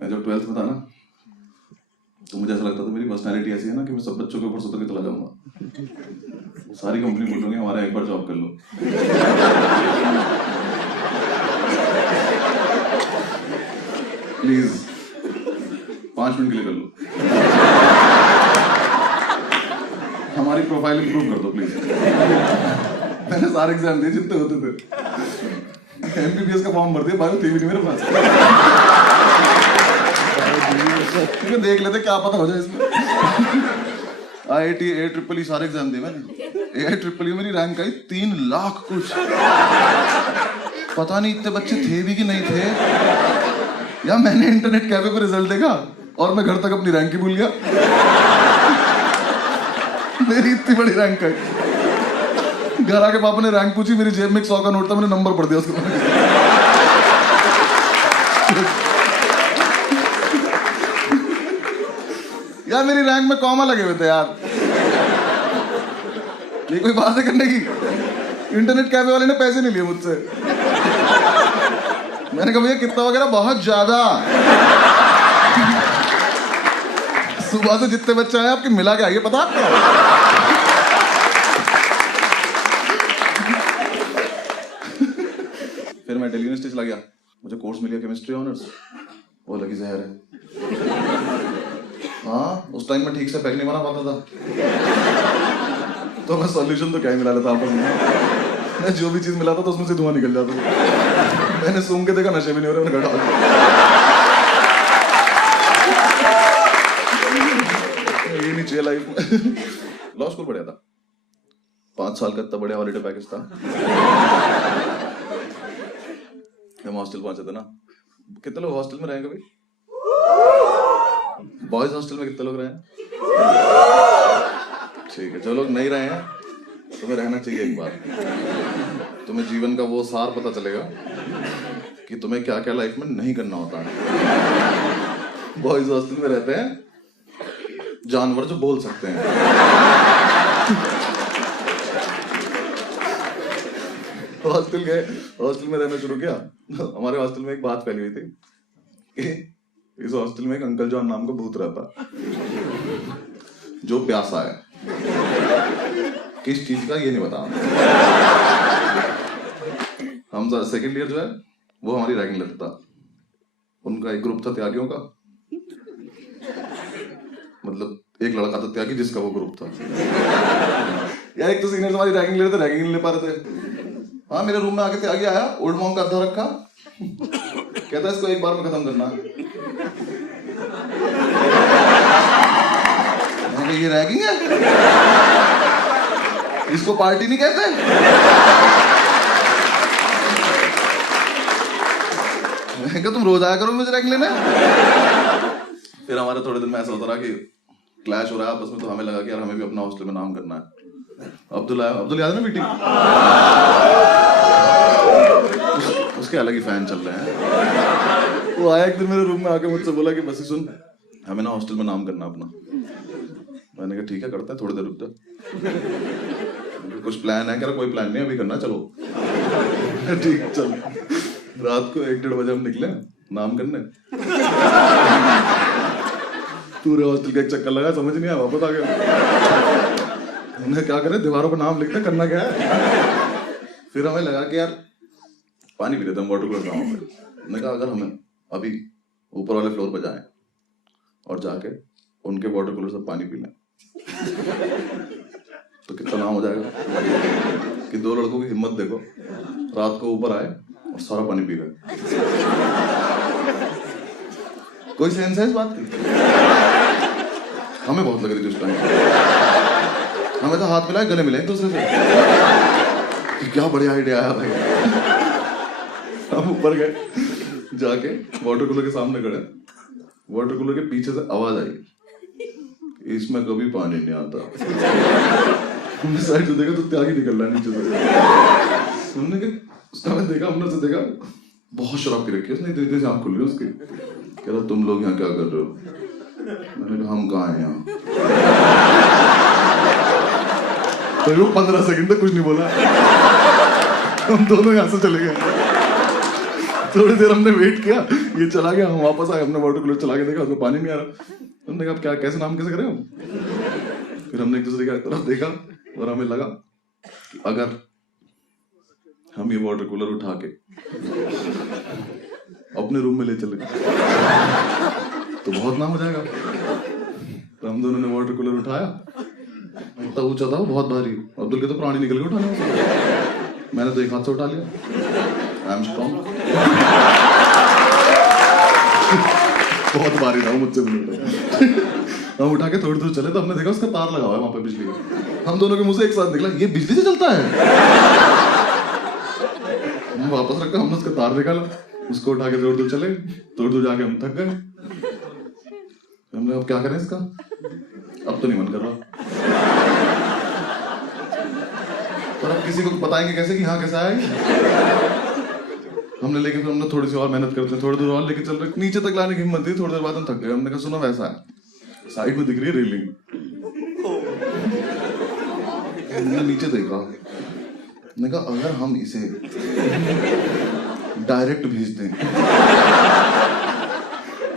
मैं जब 12th में था ना तो मुझे ऐसा लगता था मेरी पर्सनैलिटी ऐसी है ना कि मैं सब बच्चों के ऊपर सुतर के चला जाऊंगा। सारी कंपनी बोलूंगी हमारा एक बार जॉब कर लो। प्लीज 5 मिनट के लिए कर लो, हमारी प्रोफाइल इंप्रूव कर दो प्लीज। मैंने सारे एग्जाम दिए जितने होते थे, एमबीबीएस का फॉर्म भर दिया, बायो थी भी नहीं मेरे पास। देख लेते क्या पता हो जाए इसमें। IIT AEEE सारे एग्जाम दिए मैंने। AIEEE मेरी रैंक आई 3 लाख कुछ। पता नहीं इतने बच्चे थे भी कि नहीं थे, या मैंने इंटरनेट कैफे पे रिजल्ट देखा और मैं घर तक अपनी रैंक ही भूल गया। मेरी इतनी बड़ी रैंक है। घर आके पापा ने रैंक पूछी, मेरी जेब में 100 का नोट था, मैंने नंबर पढ़ दिया उसको। यार मेरी रैंक में कॉमा लगे हुए थे यार, ये कोई बात है करने की? इंटरनेट कैफे वाले ने पैसे नहीं लिए मुझसे। मैंने कहा भैया कितना वगैरह, बहुत ज्यादा। सुबह से जितने बच्चे आए आपके मिला के आइए, पता आपको? फिर मैं दिल्ली यूनिवर्सिटी चला गया, मुझे कोर्स मिल गया केमिस्ट्री ऑनर्स। वो लगी जहर है। हाँ उस टाइम में ठीक से पैक नहीं बना पाता था, तो मैं सॉल्यूशन तो क्या ही मिला लेता आपस में। मैं जो भी चीज मिलाता था उसमें से धुआं निकल जाता था। मैंने सूंघ के देखा नशे में नहीं हो रहे, मैंने घटा दिया। ये नहीं चाहिए लाइफ में। लॉ स्कूल पढ़ा था, 5 साल का इतना बढ़िया हॉलीडे पैकेज था। हम हॉस्टल पहुंचे थे ना, कितने लोग हॉस्टल में रहेंगे भाई? बॉयज हॉस्टल में कितने लोग रहे हैं? ठीक है, जो लोग नहीं रहे हैं तुम्हें रहना चाहिए एक बार। तुम्हें जीवन का वो सार पता चलेगा कि तुम्हें क्या क्या लाइफ में नहीं करना होता है। बॉयज हॉस्टल में रहते हैं जानवर जो बोल सकते हैं। हॉस्टल में रहना शुरू किया, हमारे हॉस्टल में एक बात फैली हुई थी कि इस हॉस्टल में एक अंकल जॉन नाम का भूत रहता, जो प्यासा है। किस चीज का ये नहीं बता। हम सेकेंड ईयर जो है वो हमारी रैगिंग लेता था। उनका एक ग्रुप था त्यागियों का, मतलब एक लड़का था त्यागी जिसका वो ग्रुप था। यार एक तो सीनियर हमारी रैगिंग ले रहे थे, रैगिंग नहीं ले पा रहे थे। हाँ मेरे रूम में आके त्यागी आया, ओल्ड मॉन्क का अद्धा रखा, कहता है इसको एक बार में खत्म करना है। ये रैगिंग है, इसको पार्टी नहीं कहते। मैं क्या तुम रोज आया करो मुझे रैगिंग लेने। फिर हमारे थोड़े दिन में ऐसा होता रहा कि क्लैश हो रहा है आपस में, तो हमें लगा कि यार हमें भी अपना हॉस्टल में नाम करना है। अब्दुल याद है ना मीटिंग, उसके अलग ही फैन चल रहे हैं। वो आया एक दिन मेरे रूम में आके मुझसे बोला कि बस सुन, हमें ना हॉस्टल में नाम करना अपना। मैंने कहा ठीक है करते हैं, थोड़ी देर रुक जा। कुछ प्लान है? क्या कोई प्लान नहीं अभी करना, चलो। ठीक चल। रात को 1-1:30 बजे हम निकले नाम करने। पूरे हॉस्टल का एक चक्कर लगा, समझ नहीं आया, वापस आ गया। हमने क्या करे, दीवारों पर नाम लिखते, करना क्या है। फिर हमें लगा कि यार पानी पी लेते हम वाटर कूलर गाँव पे। मैंने कहा अगर हमें अभी ऊपर वाले फ्लोर पर जाएं और जाके उनके वाटर कूलर से पानी पी लें तो कितना नाम हो जाएगा कि 2 लड़कों की हिम्मत देखो, रात को ऊपर आए और सारा पानी पी गए। कोई सेंस है इस बात की? हमें बहुत लग रही थी उस टाइम। हमें तो हाथ मिलाए, गले मिले एक दूसरे से कि क्या बढ़िया आइडिया है भाई। हम ऊपर गए, जाके वाटर कूलर के सामने खड़े, वाटर कूलर के पीछे से आवाज आई, इसमें कभी पानी नहीं आता। हमने साइड से देखा तो त्यागी निकल रहा है नीचे से। हमने देखा, हमने से देखा बहुत शराब पी रखी है उसने, धीरे-धीरे आँख खुल रही है उसकी। कह रहा तुम लोग यहाँ क्या कर रहे हो? मैंने कहा हम कहाँ हैं यहाँ। तो वो 15 सेकंड तक कुछ नहीं बोला। हम दोनों यहाँ से चले गए। थोड़ी देर हमने वेट किया, ये चला गया, हम वापस आए, हमने वाटर कूलर चला के देखा उसमें पानी नहीं आ रहा। हमने कहा क्या कैसे नाम कैसे करें हम? फिर हमने एक दूसरे की तरफ देखा और हमें लगा कि अगर हम ये वाटर कूलर उठा के अपने रूम में ले चले तो बहुत नाम हो जाएगा। तो हम दोनों ने वाटर कूलर उठाया, इतना ऊंचा था वो, बहुत भारी। अब्दुल के तो प्राणी निकल गए उठाने में, मैंने तो एक हाथ से उठा लिया। I am strong. बहुत भारी था वो, मुझसे भी नहीं उठा। हम उठा के थोड़ी दूर चले तो हमने देखा उसका तार लगा हुआ है वहां पे बिजली का। हम दोनों के मुंह से एक साथ निकला, ये बिजली से चलता है। हम वापस रखा, हमने उसका तार निकाला, उसको उठा के थोड़ी दूर चले, थोड़ी दूर जाके हम थक गए। हमने अब क्या करें इसका, अब तो नहीं मन कर रहा, पर अब किसी को बताएंगे कैसे कि हाँ कैसा है। हमने लेके फिर हमने थोड़ी सी और मेहनत करते हैं, थोड़ी दूर और लेके चल रहे, नीचे तक लाने की हिम्मत थी, थोड़ी देर बाद हम थक गए। हमने कहा सुनो वैसा है, साइड में दिख रही है रेलिंग। हमने नीचे देखा, हमने कहा अगर हम इसे डायरेक्ट भेज दें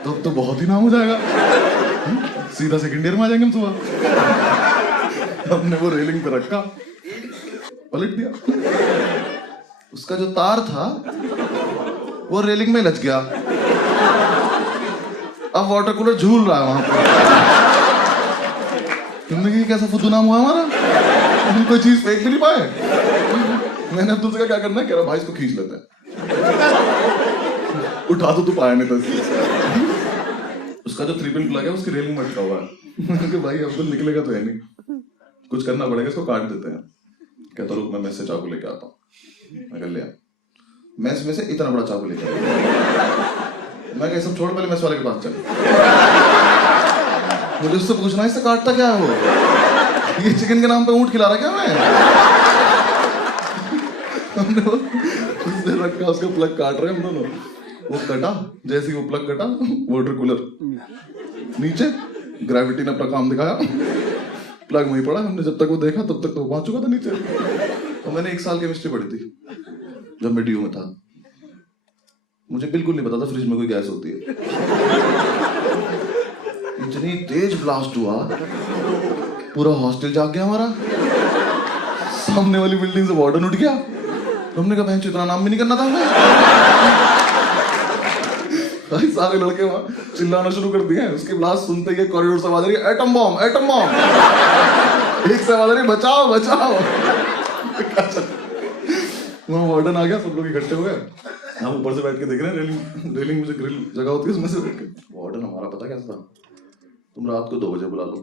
तो अब तो बहुत ही नाम हो जाएगा, सीधा सेकंड ईयर में आ जाएंगे हम सुबह। हमने वो रेलिंग पे रखा, पलट दिया, उसका जो तार था वो रेलिंग में लच गया। अब वाटर कूलर झूल रहा है वहां पर। तुमने कहा कैसा फुद्दू नाम हुआ हमारा, हम कोई चीज फेंक भी नहीं पाए। मैंने अब्दुल से कहा क्या करना है, कह रहा भाई इसको खींच लेते हैं। उठा तो तू पाया नहीं था। उसका जो 3 पिन प्लग है उसकी रेलिंग में अटका हुआ है। मैंने भाई अब्दुल निकलेगा तो है नहीं, कुछ करना पड़ेगा, इसको काट देते हैं। कहता रुक मैं मेस से चाकू लेके आता हूँ। मैं कर लिया, मेस में से इतना बड़ा चाकू लेके आया। मैं कहा सब छोड़, पहले मेस वाले के पास चल, मुझे उससे पूछना इससे काटता क्या है वो, ये चिकन के नाम पे ऊंट खिला रहा क्या मैं। हमने उसने रखा, उसका प्लग काट रहे हम दोनों, वो कटा, जैसे ही वो प्लग कटा वाटर कूलर नीचे, ग्रेविटी ने अपना काम दिखाया, प्लग वहीं पड़ा। हमने जब तक वो देखा तब तक तो पहुंच चुका था नीचे। तो मैंने 1 साल केमिस्ट्री पढ़ी थी जब मैं ड्यू में था, मुझे बिल्कुल नहीं पता था फ्रिज में कोई गैस होती है। इतनी तेज ब्लास्ट हुआ, पूरा हॉस्टल जाग गया हमारा, सामने वाली बिल्डिंग से वार्डन उठ गया। हमने कहा बहन इतना नाम भी नहीं करना था हमें। सारे लड़के वहां चिल्लाना शुरू कर दिए। उसकी ब्लास्ट सुनते ही कॉरिडोर से आवाज आ रही है एटम बॉम्ब एटम बॉम्ब, एक से आवाज आ रही बचाओ बचाओ। वहां वार्डन आ गया, सब लोग इकट्ठे हो गए, हम ऊपर से बैठ के देख रहे हैं, रेलिंग में से ग्रिल जगह होती है उसमें से बैठ के। वार्डन हमारा पता कैसा था, तुम रात को 2 बजे बुला लो,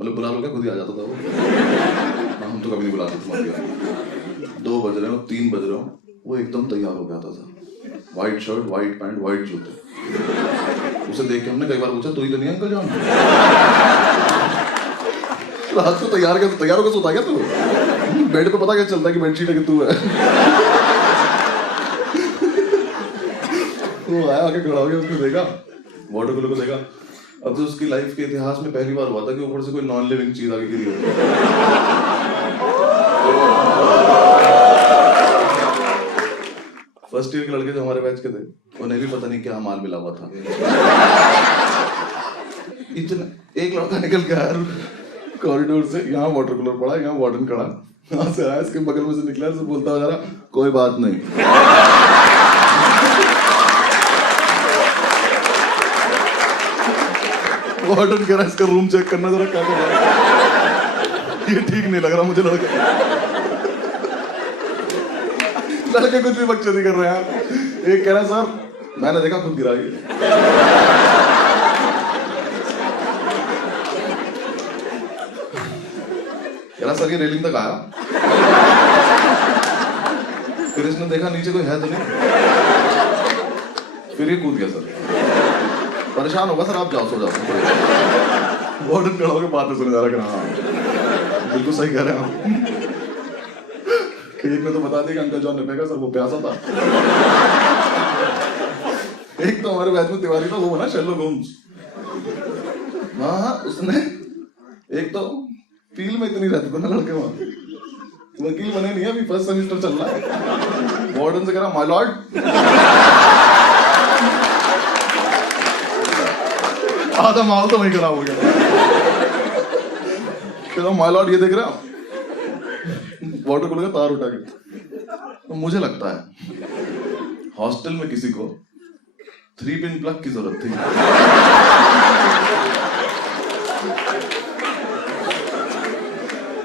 मतलब बुला लो क्या, खुद ही आ जाता था वो। हम तो कभी नहीं बुलाते तुम्हारे, 2 बज रहे हो 3 बज रहे हो, वो एकदम तैयार हो जाता था, white shirt white pant white जूते। उसे देख के हमने कई बार पूछा तू ही तो नहीं अंकल जान, रात को तैयार होकर सोता क्या तू, बेड पे पता क्या चलता है कि बेडशीट है कि तू है। वो आया आके खड़ा हो गया, उसने देखा वाटर कूलर को देखा। अब तो उसकी लाइफ के इतिहास में पहली बार हुआ था कि ऊपर से कोई नॉन लिविंग चीज आके गिरी हो। फर्स्ट ईयर के लड़के जो हमारे बैच के थे, उन्हें भी पता नहीं क्या माल मिला हुआ था। इतना एक लड़का निकल के आया कॉरिडोर से, यहाँ वाटर कूलर पड़ा, यहाँ वार्डन खड़ा, यहाँ से आया, इसके बगल में से निकला, से बोलता जा रहा कोई बात नहीं। वार्डन कह रहा इसका रूम चेक करना जरा, क्या कर रहा है, ये ठीक नहीं लग रहा मुझे। लड़के कुछ भी बकचोदी कर रहे हैं। एक कह रहा सर मैंने देखा खुद गिरा ये। कह रहा सर ये रेलिंग तक आया, फिर इसने देखा नीचे कोई है तो नहीं, फिर ये कूद गया। सर परेशान होगा सर, आप जाओ सो जाओ। वार्डन खड़ा होकर बातें सुने जा रहा है, हाँ बिल्कुल सही कह रहे हैं आप। एक ने तो बता दिया कि अंकल जॉन ने फेंका, सर वो प्यासा था। एक तो हमारे बैच में तिवारी था, वो बना शेरलॉक होम्स। हाँ उसने एक तो फील्ड में इतनी रहती ना लड़के, वहां वकील बने नहीं, अभी फर्स्ट सेमेस्टर चल रहा है। वार्डन से कह रहा माय लॉर्ड आधा माल तो वहीं खराब हो गया। कहता माय लॉर्ड ये देख रहा वाटर कूलर का तार उठा के। तो मुझे लगता है हॉस्टल में किसी को 3 पिन प्लग की जरूरत थी।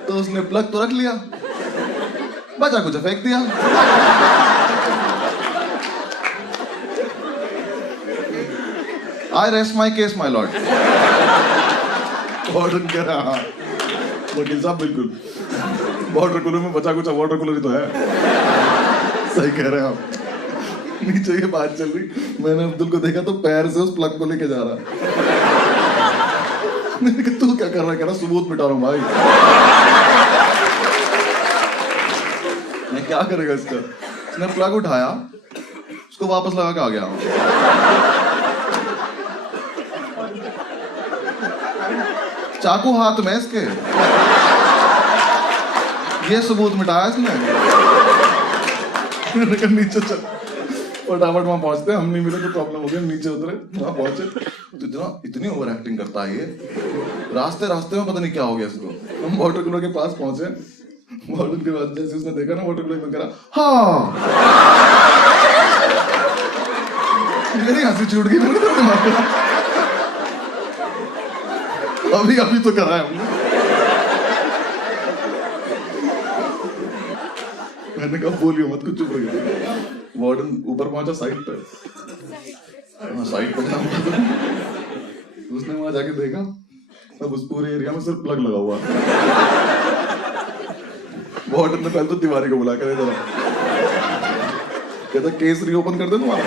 तो उसने प्लग तो रख लिया, बचा कुछ फेंक दिया। आई rest my case my lord. Warden कह रहा हाँ वकील साहब बिल्कुल, वाटर कूलर में बचा कुछ वाटर कूलर ही तो है। सही कह रहे हैं आप। नीचे ये बात चल रही, मैंने अब्दुल को देखा तो पैर से उस प्लग को लेके जा रहा। मैंने कहा तू क्या कर रहा है? कह रहा सबूत मिटा रहा हूं भाई। मैं क्या करेगा इसका? उसने प्लग उठाया, उसको वापस लगा के आ गया। चाकू हाथ में इसके, ये सबूत मिटाया इसने। मैंने कहा नीचे चल, फटाफट वहां पहुंचते, हम नहीं मिले तो प्रॉब्लम हो गया। नीचे उतरे, वहां पहुंचे तो इतनी ओवर एक्टिंग करता है ये। रास्ते रास्ते में पता नहीं क्या हो गया इसको। हम वाटर कूलर के पास पहुंचे, वाटर के बाद जैसे उसने देखा ना वाटर कूलर में, करा हाँ। मेरी हंसी छूट गई। मैंने कहा दिमाग अभी अभी तो करा है हमने। मैंने कहा बोलियो मत, कुछ चुप रहिए। वार्डन ऊपर पहुंचा साइड पे, साइड पे उसने वहां जाके देखा, अब उस पूरे एरिया में सिर्फ प्लग लगा हुआ। वार्डन ने पहले तो तिवारी को बुला कर जरा, कहता केस रीओपन कर दे तुम्हारा।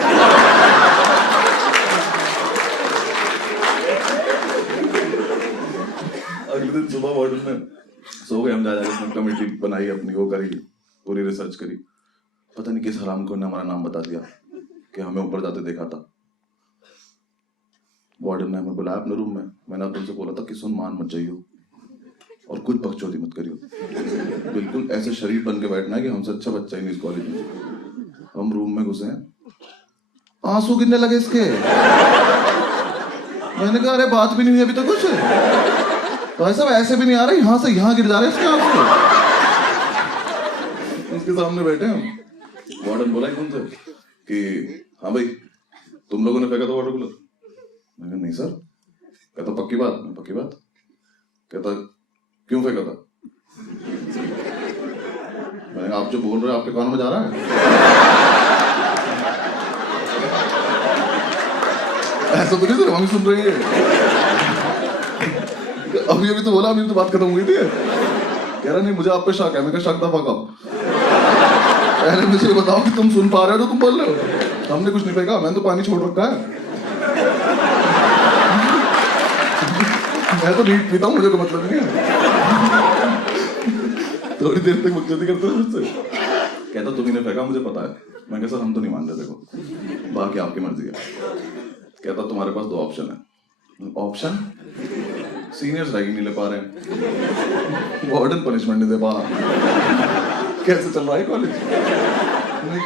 अगले दिन सुबह वार्डन ने सो गए हम, जा जाकर कमेटी बनाई अपनी, वो करी, पूरी रिसर्च करी। पता नहीं किस हराम को ने हमारा नाम बता दिया कि हमें ऊपर जाते देखा था। वार्डन ने हमें बुलाया अपने रूम में। मैंने तुमसे बोला था कि सुन मान मत जाइयो और कुछ बकचोदी मत करियो, बिल्कुल ऐसे शरीफ बन के बैठना है कि हमसे अच्छा बच्चा ही नहीं इस कॉलेज में। हम रूम में घुसे, आंसू गिरने लगे इसके। मैंने कहा अरे बात भी नहीं हुई अभी तो कुछ, भाई साहब ऐसे भी नहीं आ रहे, यहाँ से यहाँ गिर जा रहे इसके आंसू। उसके सामने बैठे हम, वार्डन बोला एकदम से कि हाँ भाई तुम लोगों ने फेंका था वाटर कूलर? मैंने कहा नहीं सर। कहता पक्की बात? मैं पक्की बात। कहता क्यों फेंका था? मैंने कहा आप जो बोल रहे हो आपके कानों में जा रहा है? ऐसा तो नहीं सर, हम सुन रही है। अभी अभी तो बोला, अभी तो बात खत्म हुई थी। कह रहा नहीं मुझे आप पे शक है। मैं कहा शक था कब? पहले मुझे बताओ कि तुम सुन पा रहे हो तो तुम बोल रहे हो। हमने कुछ नहीं फेंका, मैंने तो पानी छोड़ रखा है। मैं तो नीट पीता हूँ, मुझे कोई मतलब नहीं है। थोड़ी देर तक बकचोदी करते हो मुझसे। कहता तुम्ही ने फेंका मुझे पता है। मैं कहा सर हम तो नहीं मान रहे, देखो बाकी आपकी मर्जी है। कहता तुम्हारे पास 2 ऑप्शन है। ऑप्शन सीनियर्स रैगिंग नहीं ले पा रहे हैं, वार्डन पनिशमेंट नहीं दे पा रहा, कैसे चल रहा है कॉलेज?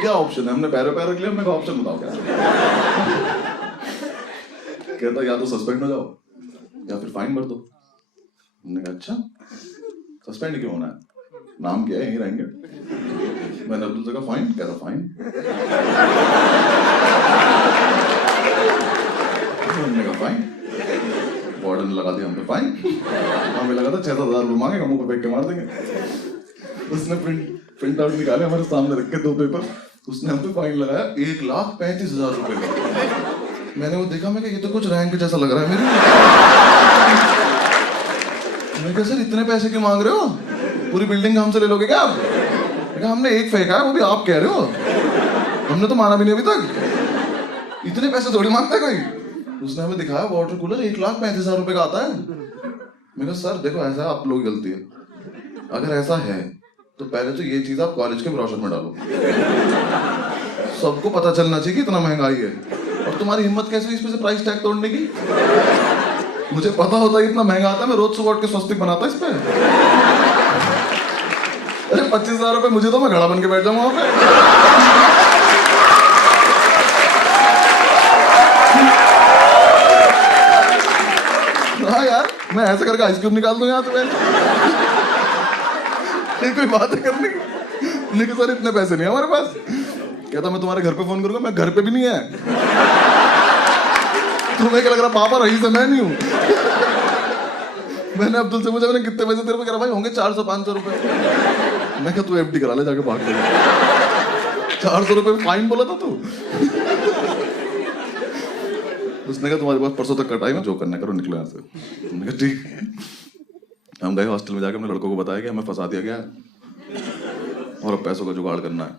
क्या ऑप्शन है? हमने पैरों पैर रख लिया। हमने कहा ऑप्शन बताओ क्या? कहता या तो सस्पेंड हो जाओ या फिर फाइन भर दो। हमने कहा अच्छा सस्पेंड क्यों होना है, नाम क्या है, यहीं रहेंगे। मैंने अब्दुल से कहा फाइन? कहता फाइन। हमने कहा फाइन। वार्डन लगा दिया हम पे फाइन। हमें लगा था 6,000 रुपये मांगेगा, मुंह पे फेंक के मार देंगे। उसने प्रिंट आउट निकाले, हमारे सामने रख के 2 पेपर। उसने हम पे फाइन लगाया 1,35,000 रुपए का। मैंने वो देखा, मैं ये तो कुछ रैंक जैसा लग रहा है मेरे। मैं कहा सर इतने पैसे क्यों मांग रहे हो, पूरी बिल्डिंग हमसे ले लोगे क्या आप? कहा हमने एक फेंका है, वो भी आप कह रहे हो, हमने तो माना भी नहीं अभी तक, इतने पैसे थोड़ी मांगता कोई। उसने हमें दिखाया वाटर कूलर 1,35,000 रुपए का आता है। मैं कहा सर देखो ऐसा है, आप लोग गलती है, अगर ऐसा है तो पहले तो ये चीज आप कॉलेज के ब्रोशर में डालो, सबको पता चलना चाहिए कि इतना महंगाई है। और तुम्हारी हिम्मत कैसे इस पे से प्राइस टैग तोड़ने की? मुझे पता होता है इतना महंगा आता है, मैं रोज सुबह उठ के स्वस्तिक बनाता इस पे। अरे 25,000 रुपए मुझे तो, मैं घड़ा बन के बैठ जाऊंगा वहां पे। मैं ऐसे करके आइसक्रीम निकाल दूं यहाँ से मैं। ये कोई बात है करने की? लेकिन सर इतने पैसे नहीं है हमारे पास। कहता मैं तुम्हारे घर पे फोन करूंगा, मैं घर पे भी नहीं है। तुम्हें क्या लग रहा पापा रही से मैं नहीं हूं। मैंने अब्दुल से पूछा मैंने कितने पैसे तेरे पे, कह रहा भाई होंगे 400-500 रुपए। मैं क्या तू एफडी करा ले जाके भाग के। 400 रुपए फाइन बोला था तू। उसने कहा तुम्हारे पास परसों तक का टाइम है, जो करना करो, निकलो यहाँ से। मैंने कहा ठीक है। हम गए हॉस्टल में, जाकर अपने लड़कों को बताया कि हमें फंसा दिया गया है और अब पैसों का जुगाड़ करना है।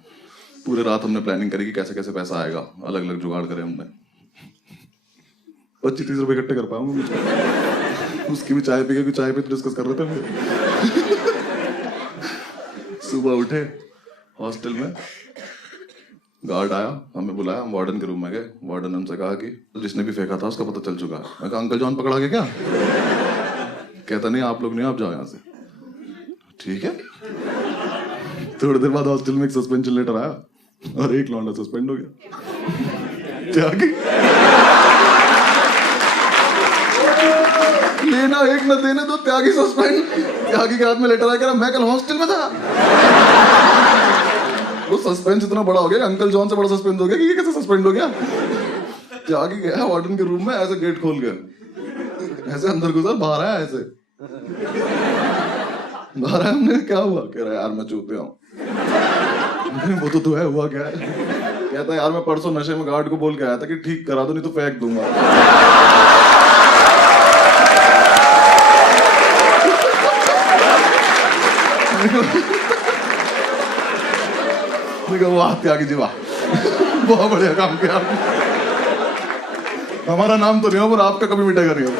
पूरे रात हमने प्लानिंग करी कि कैसे कैसे पैसा आएगा, अलग अलग जुगाड़ करे हमने। 25-30 रुपए इकट्ठे कर पाऊंगा मुझे। उसकी भी चाय पी के, चाय पे डिस्कस कर रहे थे हम। सुबह उठे, हॉस्टल में गार्ड आया, हमें बुलाया, हम वार्डन के रूम में गए। वार्डन ने हमसे कहा कि जिसने भी फेंका था उसका पता चल चुका है। मैं कहा अंकल जॉन पकड़ा गया क्या? कहता नहीं आप लोग नहीं, आप जाओ यहाँ से। ठीक है। थोड़ी देर बाद हॉस्टल में एक सस्पेंशन लेटर आया और एक लौंडा सस्पेंड हो गया। त्यागी लेना एक न देने दो, त्यागी सस्पेंड। त्यागी के हाथ में लेटर आया, मैं कल हॉस्टल में था। वो सस्पेंस इतना बड़ा हो गया, अंकल जॉन से बड़ा सस्पेंड हो गया कि ये कैसे सस्पेंड हो गया। त्यागी गया वार्डन के रूम में, ऐसे गेट खोल के ऐसे अंदर घुसा, बाहर आया ऐसे। बाहर आया, हमने क्या हुआ? कह रहा है यार मैं चूते हूँ। वो तो तू है, हुआ क्या है? कहता है यार मैं परसों नशे में गार्ड को बोल के आया था कि ठीक करा दो नहीं तो फेंक दूंगा। वाह त्यागी जी वाह, बहुत बढ़िया काम किया। हमारा नाम तो नहीं हो पर आपका कभी मिटेगा नहीं हो।